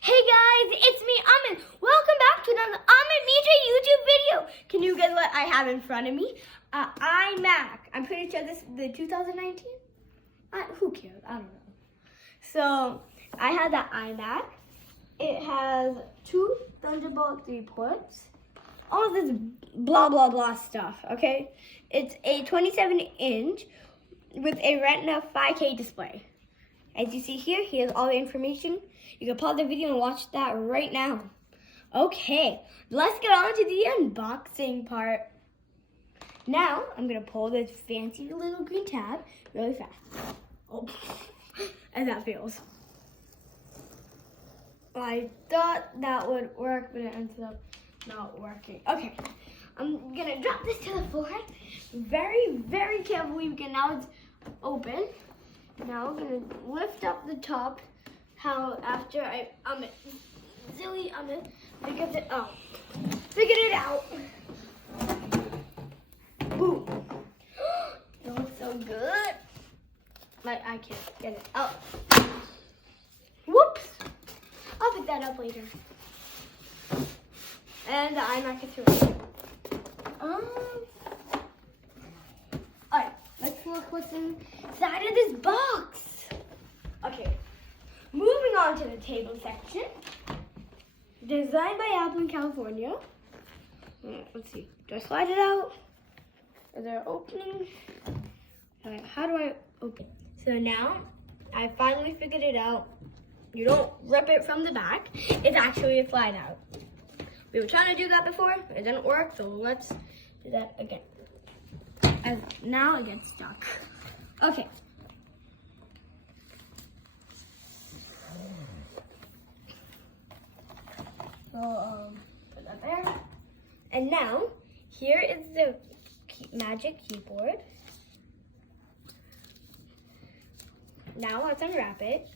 Hey guys, it's me, Amin. Welcome back to another Amin Mitra YouTube video. Can you guess what I have in front of me? iMac. I'm pretty sure this is the 2019. Who cares? I don't know. So I have the iMac. It has two Thunderbolt 3 ports. All this blah blah blah stuff. Okay, it's a 27-inch with a Retina 5K display. As you see here, here's all the information. You can pause the video and watch that right now. Okay, let's get on to the unboxing part. Now, I'm going to pull this fancy little green tab really fast. Oh, and that fails. I thought that would work, but it ended up not working. Okay, I'm going to drop this to the floor very, very carefully because now it's open. Now I'm gonna lift up the top. How after I'm gonna figure it out. Boom! It looks so good. Like I can't get it out. Whoops! I'll pick that up later. And the iMac is here. Alright, let's look what's inside of this box. Okay, moving on to the table section. Designed by Apple in California. Let's see, do I slide it out? Is there an opening? Alright, how do I open? So now, I finally figured it out. You don't rip it from the back. It's actually a slide out. We were trying to do that before. It didn't work, so let's do that again. And now it gets stuck. Okay. So, put that there. And now, here is the magic keyboard. Now let's unwrap it.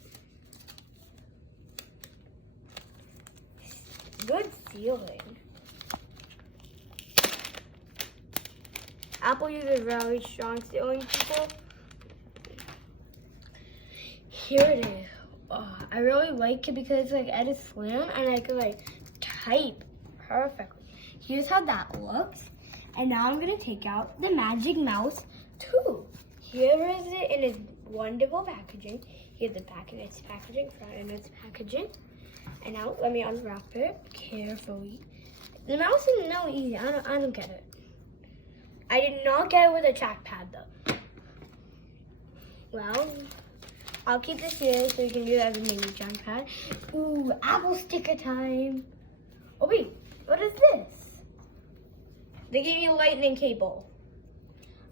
Good sealing. Apple uses really strong sealing people. Here it is. Oh, I really like it because like it is slim and I can like type perfectly. Here's how that looks. And now I'm gonna take out the Magic Mouse 2. Here is it in its wonderful packaging. Here's the back of its packaging, front of its packaging. And now let me unwrap it carefully. The mouse is no easy. I don't get it. I did not get it with a trackpad though. Well, I'll keep this here so you can do that with maybe trackpad. Ooh, Apple sticker time. Oh wait, what is this? They gave me a lightning cable.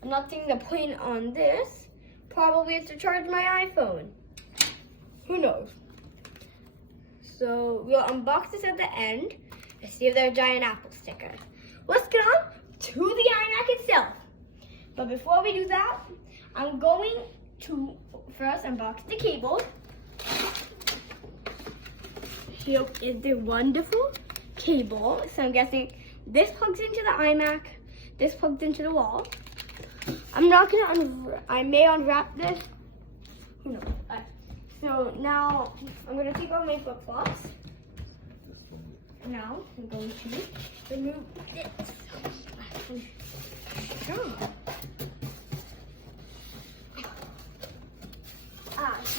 I'm not seeing the point on this. Probably it's to charge my iPhone. Who knows? So we'll unbox this at the end and see if there's a giant Apple sticker. Let's get on to the iMac itself. But before we do that, I'm going to first unbox the cable. Here is the wonderful cable. So I'm guessing this plugs into the iMac, this plugs into the wall. I'm not gonna I may unwrap this. Who knows? So now I'm gonna take off my flip-flops. Now I'm going to remove this.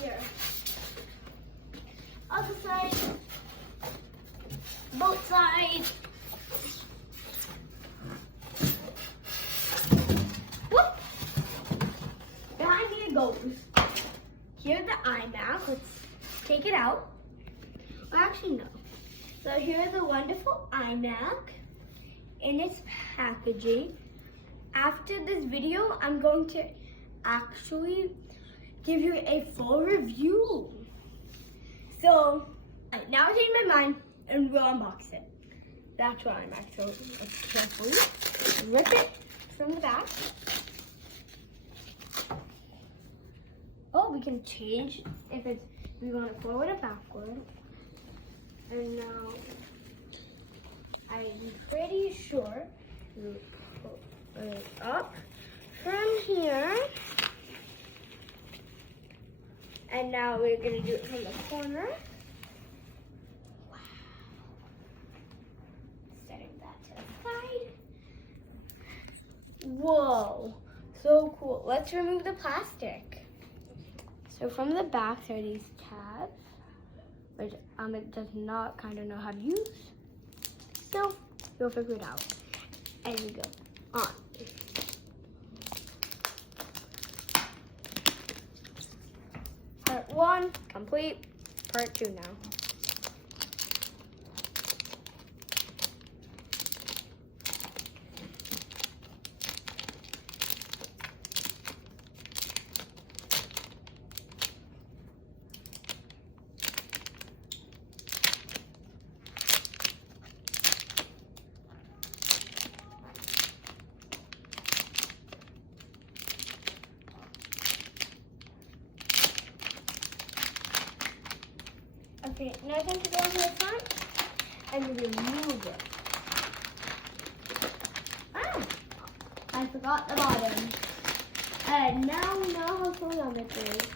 Here. Other side. Both sides. Whoop! Behind me it goes. Here's the iMac. Let's take it out. Well, actually, no. So here's the wonderful iMac in its packaging. After this video, I'm going to actually give you a full review. So now I change my mind and we'll unbox it. That's what iMac. So let's carefully rip it from the back. Oh, we can change if we want it forward or backward. And now I'm pretty sure you pull it up from here. And now we're gonna do it from the corner. Whoa, so cool. Let's remove the plastic. So from the back are these tabs, which Amit does not kind of know how to use. So you'll figure it out as we go on. Part 1 complete. Part 2 now. Okay, now time to go on to the front and remove it. Ah, I forgot the bottom. And now we know how to on it is.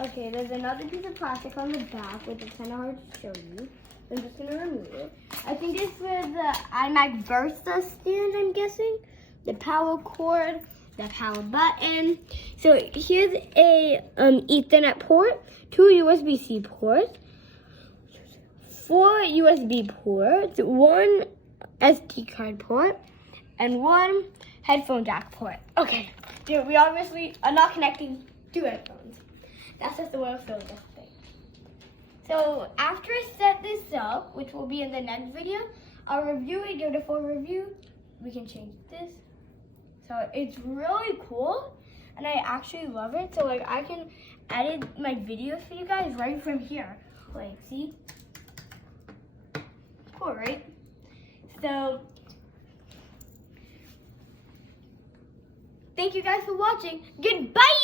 Okay, there's another piece of plastic on the back, which is kind of hard to show you. So I'm just going to remove it. I think it's for the iMac Versa stand, I'm guessing. The power cord, the power button. So here's a Ethernet port, 2 USB-C ports, 4 USB ports, 1 SD card port, and 1 headphone jack port. Okay, dude, we obviously are not connecting 2 headphones. That's just the way I feel this thing. So after I set this up, which will be in the next video, I'll review it, give it a full review. We can change this. So it's really cool, and I actually love it. So like I can edit my videos for you guys right from here. Like, see? Cool, right? So thank you guys for watching. Goodbye!